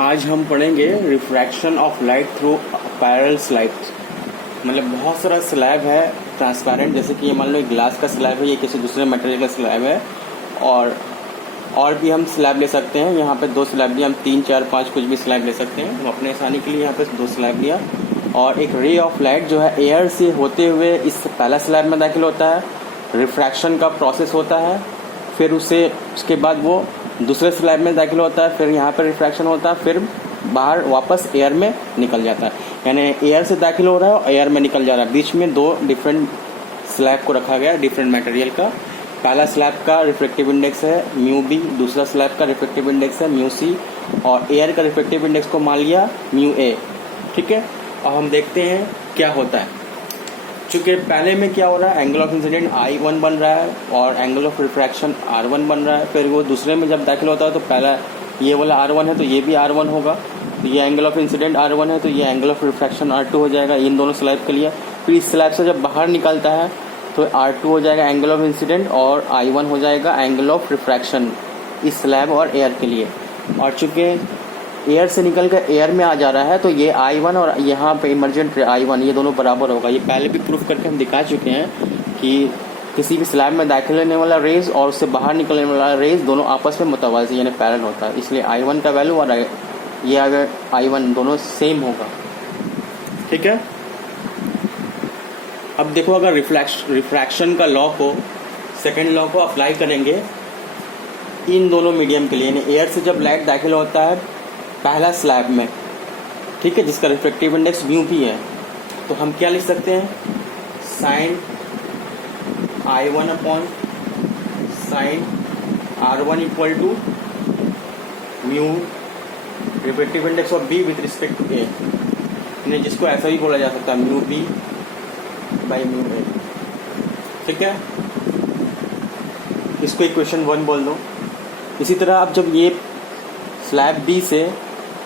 आज हम पढ़ेंगे refraction of light through parallel slides. मतलब बहुत सारा स्लैब है ट्रांसपेरेंट, जैसे कि ये मान लो एक ग्लास का स्लैब है, ये किसी दूसरे मटेरियल का स्लैब है, और भी हम स्लैब ले सकते हैं। यहाँ पे 2 स्लैब लिया, हम 3, 4, 5 कुछ भी स्लैब ले सकते हैं। हम अपने आसानी के लिए यहाँ पे 2 स्लैब लिया, और एक रे ऑफ लाइट जो है एयर से होते हुए इस पहला स्लैब में दाखिल होता है, रिफ्रैक्शन का प्रोसेस होता है, फिर उसके बाद वो दूसरे स्लैब में दाखिल होता है, फिर यहाँ पर रिफ्रैक्शन होता है, फिर बाहर वापस एयर में निकल जाता है। यानी एयर से दाखिल हो रहा है और एयर में निकल जा रहा है। बीच में 2 डिफरेंट स्लैब को रखा गया है डिफरेंट मटेरियल का। पहला स्लैब का रिफ्रैक्टिव इंडेक्स है म्यू बी, दूसरा स्लैब का रिफ्रैक्टिव इंडेक्स है म्यू सी, और एयर का रिफ्रैक्टिव इंडेक्स को मान लिया म्यू ए। ठीक है, और हम देखते हैं क्या होता है। चूंकि पहले में क्या हो रहा है, एंगल ऑफ इंसिडेंट I1 बन रहा है और एंगल ऑफ रिफ्रैक्शन R1 बन रहा है। फिर वो दूसरे में जब दाखिल होता है तो पहला ये वाला R1 है तो ये भी R1 होगा, तो ये एंगल ऑफ इंसिडेंट R1 है तो ये एंगल ऑफ रिफ्रैक्शन R2 हो जाएगा इन दोनों स्लैब के लिए। फिर इस स्लैब से जब बाहर निकलता है तो R2 हो जाएगा एंगल ऑफ इंसिडेंट, और I1 हो जाएगा एंगल ऑफ रिफ्रैक्शन इस स्लैब और एयर के लिए। और चूंकि एयर से निकल कर एयर में आ जा रहा है तो ये I1 और यहाँ पे इमर्जेंट I1 ये दोनों बराबर होगा। ये पहले भी प्रूफ करके हम दिखा चुके हैं कि किसी भी स्लैब में दाखिल होने वाला रेज और उससे बाहर निकलने वाला रेज दोनों आपस में मुतवाज़ी यानी पैरेलल होता है। इसलिए I1 का वैल्यू और ये अगर I1 दोनों सेम होगा। ठीक है, अब देखो अगर रिफ्रैक्शन का लॉ को, सेकेंड लॉ को अप्लाई करेंगे इन दोनों मीडियम के लिए, यानी एयर से जब लाइट दाखिल होता है पहला स्लैब में, ठीक है, जिसका रिफ्रैक्टिव इंडेक्स म्यू भी है, तो हम क्या लिख सकते हैं, sine I1 upon sine R1 equal to mu refractive index of B with respect to A, यानी जिसको ऐसा भी बोला जा सकता है mu B by mu A. ठीक है, इसको इक्वेशन 1 बोल दो। इसी तरह अब जब ये स्लैब बी से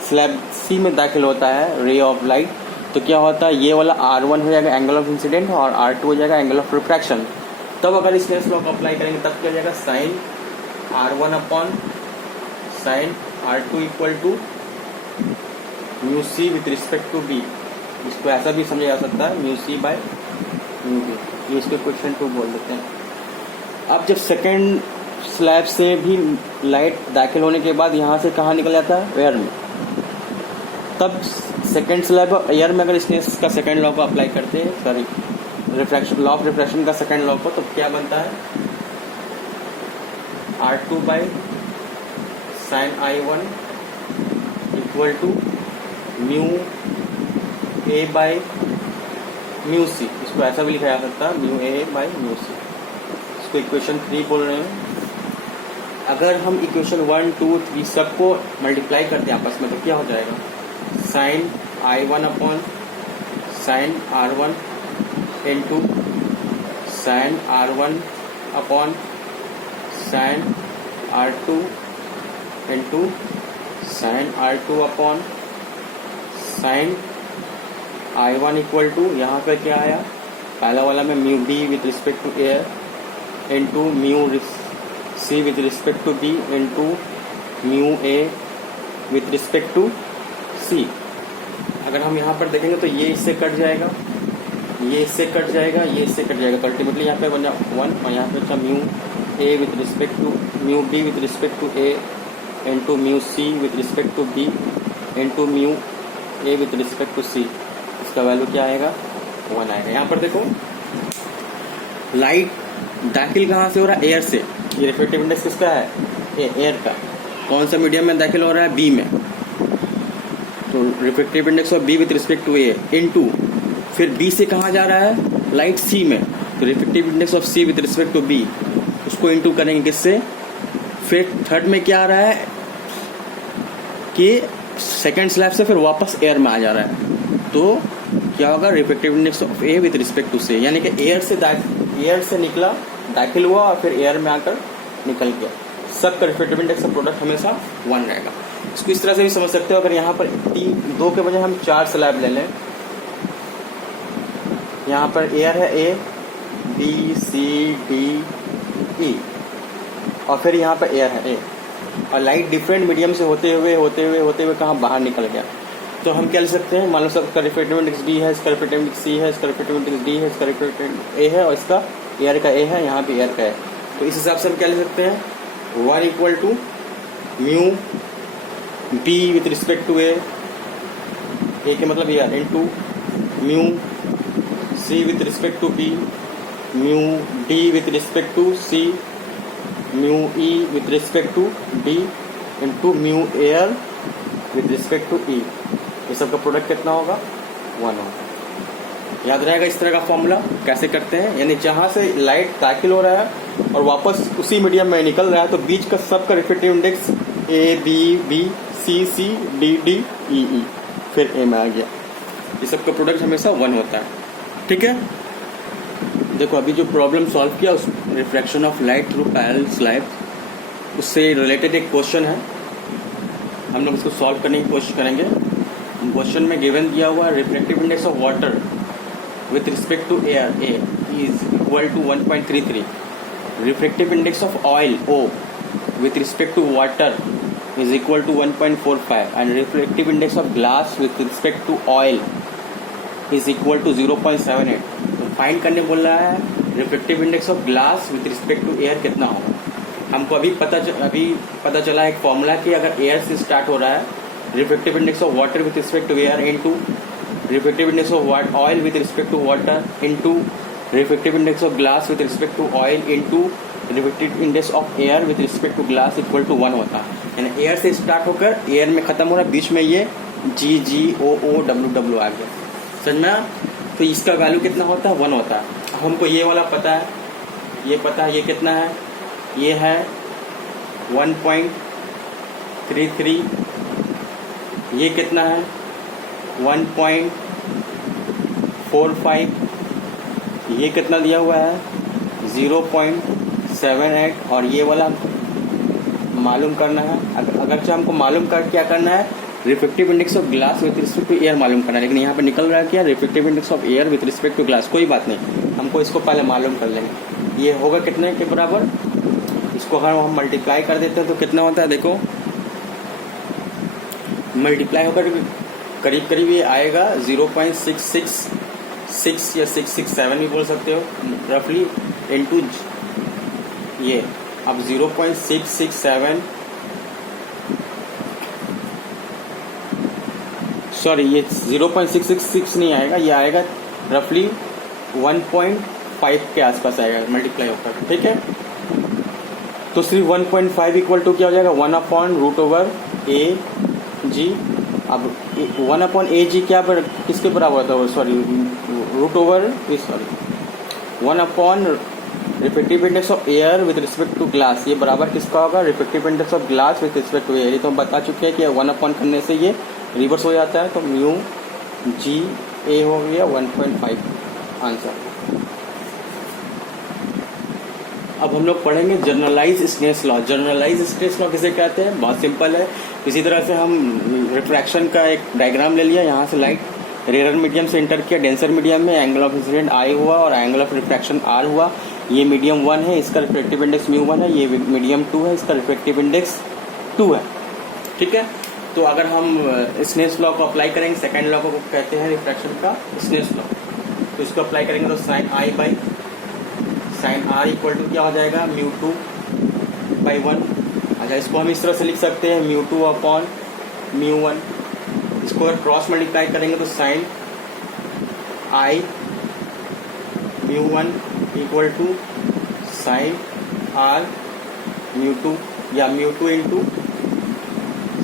स्लैब सी में दाखिल होता है रे ऑफ लाइट, तो क्या होता है, ये वाला R1 हो जाएगा एंगल ऑफ इंसिडेंट और R2 हो जाएगा एंगल ऑफ रिफ्रैक्शन। तब अगर इस केस लॉ को अप्लाई करेंगे तब क्या हो जाएगा, sine R1 upon sine R2 equal to mu C with respect to B. इसको ऐसा भी समझा जा सकता है mu C by mu B, ये इसको क्वेश्चन 2 बोल देते हैं। अब जब सेकेंड स्लैब से भी लाइट दाखिल होने के बाद यहाँ से कहाँ निकल जाता है, एयर में, तब सेकेंड स्लैब और एयर में अगर इसका सेकेंड लॉ को अप्लाई करते हैं, sorry refraction law of refraction का सेकेंड लॉ को, तो क्या बनता है, R2 by sine I1 equal to mu A by mu C. इसको ऐसा भी लिखा जा सकता है mu A by mu C. इसको इक्वेशन 3 बोल रहे हैं। अगर हम इक्वेशन 1, 2, 3 सबको मल्टीप्लाई करते हैं आपस में तो क्या हो जाएगा, sine I1 upon sine R1 into sine R1 upon sine R2 into sine R2 upon sine I1 equal to, यहाँ पे क्या आया, पहला वाला में mu B with respect to air into mu C with respect to B into mu A with respect to C. अगर हम यहाँ पर देखेंगे तो ये इससे कट जाएगा, ये इससे कट जाएगा, ये इससे कट जाएगा, तो अल्टीमेटली यहाँ पे बन जाए 1, और यहाँ पे अच्छा mu A with respect to mu B with respect to A into mu C with respect to B into mu A with respect to C. इसका वैल्यू क्या आएगा, 1 आएगा। यहाँ पर देखो लाइट दाखिल कहाँ से हो रहा है, एयर से। ये रिफ्रैक्टिव इंडेक्स किसका है, एयर का। कौन सा मीडियम में दाखिल हो रहा है, बी में, तो refractive index of B with respect to A into, फिर बी से कहाँ जा रहा है, लाइट सी में, तो refractive index of C with respect to B, उसको इनटू करेंगे किससे, फिर थर्ड में क्या आ रहा है कि सेकेंड स्लैब से फिर वापस एयर में आ जा रहा है, तो क्या होगा, refractive index of A with respect to से, यानी कि एयर से निकला, दाखिल हुआ और फिर एयर में आकर निकल गया। सबका रिफ्रैक्टिव इंडेक्स का प्रोडक्ट हमेशा 1 रहेगा। इसको इस तरह से भी समझ सकते हो, अगर यहाँ पर 2 के बजाय हम 4 स्लैब ले लें, यहाँ पर एयर है A B C D E, और फिर यहाँ पर एयर है ए, और लाइट डिफरेंट मीडियम से होते हुए कहाँ बाहर निकल गया। तो हम क्या ले सकते हैं, मान लो सबका रिफ्रैक्टिव इंडेक्स डी है, इसका रिफ्रैक्टिव इंडेक्स सी है, इसका रिफ्रैक्टिव इंडेक्स डी है, इसका रिफ्रैक्टिव ए है और इसका एयर का ए है, यहाँ पे एयर का है। तो इस हिसाब से हम क्या ले सकते हैं, 1 equal to mu B with respect to A के मतलब air into mu C with respect to B, mu D with respect to C, mu E with respect to D into mu air with respect to E. ये सब का product कितना होगा, 1 होगा। याद रहेगा इस तरह का फॉर्मूला कैसे करते हैं, यानी जहां से लाइट दाखिल हो रहा है और वापस उसी मीडियम में निकल रहा है तो बीच का सबका refractive index A B B C C D D E E फिर ए में आ गया। ये सब का प्रोडक्ट हमेशा 1 होता है। ठीक है, देखो अभी जो प्रॉब्लम सॉल्व किया उस refraction of light through parallel slab, उससे रिलेटेड एक क्वेश्चन है, हम लोग इसको सॉल्व करने की कोशिश करेंगे। क्वेश्चन में गिवन दिया हुआ refractive index of water with respect to air A is equal to 1.33, refractive index of oil O with respect to water is equal to 1.45 and refractive index of glass with respect to oil is equal to 0.78। तो find करने बोल रहा है refractive index of glass with respect to air कितना होगा। हमको अभी पता चला एक फॉर्मूला कि अगर एयर से स्टार्ट हो रहा है refractive index of water with respect to air into refractive index of oil with respect to water into refractive index of glass with respect to oil into refractive index of air with respect to glass equal to 1 होता है। यानी air से start होकर air में खत्म हो रहा है, बीच में ये जी जी ओ ओ डब्ल्यू डब्ल्यू आ गया, समझ में। तो इसका वैल्यू कितना होता है, 1 होता है। हमको ये वाला पता है, ये पता है, ये कितना है, ये है 1.33, ये कितना है 1.45, ये कितना दिया हुआ है 0.78 और ये वाला मालूम करना है। अगर चाहे हमको मालूम कर क्या करना है, refractive index of glass with respect to air मालूम करना है, लेकिन यहाँ पे निकल रहा है क्या refractive index of air with respect to glass. कोई बात नहीं, हमको इसको पहले मालूम कर लेंगे। ये होगा कितने के बराबर, इसको अगर हम मल्टीप्लाई कर देते हैं तो कितना होता है, देखो मल्टीप्लाई होकर करीब करीब ये आएगा 0.666 या 667 भी बोल सकते हो रफली इनटू ये। अब 0.667 सॉरी ये 0.666 नहीं आएगा, ये आएगा रफली 1.5 के आसपास आएगा मल्टीप्लाई होकर। ठीक है, तो सिर्फ 1.5 इक्वल टू क्या हो जाएगा 1/√A/G। अब 1/A/G क्या पर किसके बराबर होता है, sorry sorry 1/ refractive index of air with respect to glass, ये बराबर किसका होगा refractive index of glass with respect to air. ये तो हम बता चुके हैं कि 1/ करने से ये रिवर्स हो जाता है, तो म्यू जी ए हो गया 1.5 आंसर। अब हम लोग पढ़ेंगे generalise Snell's law. Generalise Snell's law किसे कहते हैं, बहुत सिंपल है। इसी तरह से हम रिफ्रैक्शन का एक डायग्राम ले लिया, यहाँ से लाइट रेयर मीडियम से इंटर किया डेंसर मीडियम में, एंगल ऑफ इंसिडेंट आई हुआ और एंगल ऑफ रिफ्रैक्शन आर हुआ। ये मीडियम 1 है, इसका रिफ्रैक्टिव इंडेक्स म्यू 1 है, ये मीडियम 2 है, इसका रिफ्रैक्टिव इंडेक्स 2 है। ठीक है, तो अगर हम स्नेल्स लॉ को अप्लाई करेंगे, सेकेंड लॉ को कहते हैं रिफ्रैक्शन का स्नेल्स लॉ, तो इसको अप्लाई करेंगे तो sine I by sine R equal to क्या हो जाएगा म्यू 2/1। अच्छा, इसको हम इस तरह से लिख सकते हैं म्यू 2 अपॉन म्यू 1। इसको अगर क्रॉस मल्टीप्लाई करेंगे तो sine I mu 1 equal to sine R mu 2 या म्यू 2 इंटू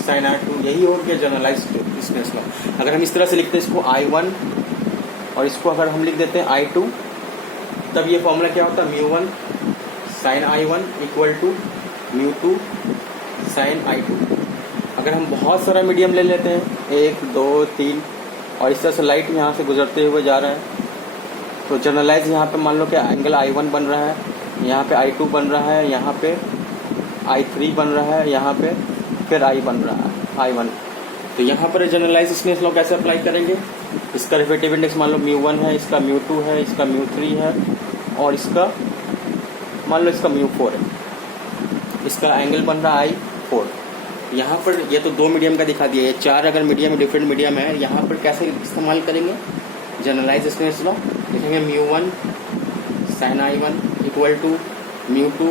साइन आर 2। यही हो गया जनरलाइज स्नेल्स लॉ। अगर हम इस तरह से लिखते हैं इसको I1 और इसको अगर हम लिख देते हैं I2, तब ये फॉर्मूला क्या होता है mu 1 sine I1 equal to mu 2 sine I2। अगर हम बहुत सारा मीडियम ले लेते हैं 1 2 3 और इस तरह से लाइट यहाँ से गुजरते हुए जा रहा है, तो जनरलाइज यहाँ पे मान लो कि एंगल I1 बन रहा है, यहाँ पे I2 बन रहा है, यहाँ पे I3 बन रहा है, यहाँ पे फिर I बन रहा है I1। तो यहाँ पर जनरलाइज स्नेल्स लॉ कैसे अप्लाई करेंगे, इसका रिफ्रैक्टिव इंडेक्स मान लो म्यू 1 है, इसका म्यू 2 है, इसका म्यू 3 है और इसका मान लो इसका म्यू 4 है। इसका एंगल बन रहा है I, 4। यहाँ पर ये तो 2 मीडियम का दिखा दिया, ये 4 अगर मीडियम डिफरेंट मीडियम है, यहाँ पर कैसे इस्तेमाल करेंगे जनरलाइज स्नेल्स लॉ। लिखेंगे μ1 sin I1 equal to μ2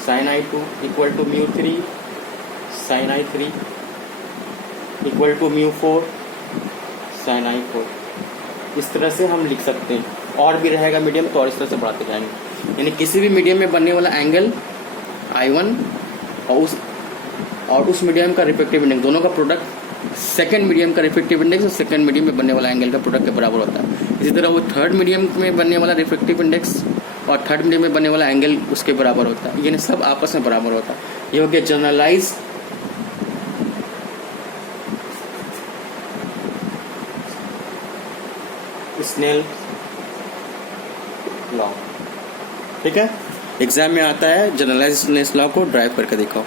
sin I2 equal to μ3 sin I3 equal to μ4 sin I4। इस तरह से हम लिख सकते हैं। और भी रहेगा मीडियम तो और इस तरह से बढ़ाते जाएंगे, यानी किसी भी मीडियम में बनने वाला एंगल I1 और उस मीडियम का रिफ्लेक्टिव इंडेक्स, दोनों का प्रोडक्ट सेकंड मीडियम का रिफ्लेक्टिव इंडेक्स और सेकंड मीडियम में बनने वाला एंगल का प्रोडक्ट के बराबर होता है। इसी तरह वो थर्ड मीडियम में बनने वाला रिफ्लेक्टिव इंडेक्स और थर्ड मीडियम में बनने वाला एंगल उसके बराबर होता है, यानी सब आपस में बराबर होता है। ये हो गया जनरलाइज स्नेल लॉ। ठीक है, एग्जाम में आता है जनरलाइज स्नेल लॉ को ड्राइव करके दिखाओ।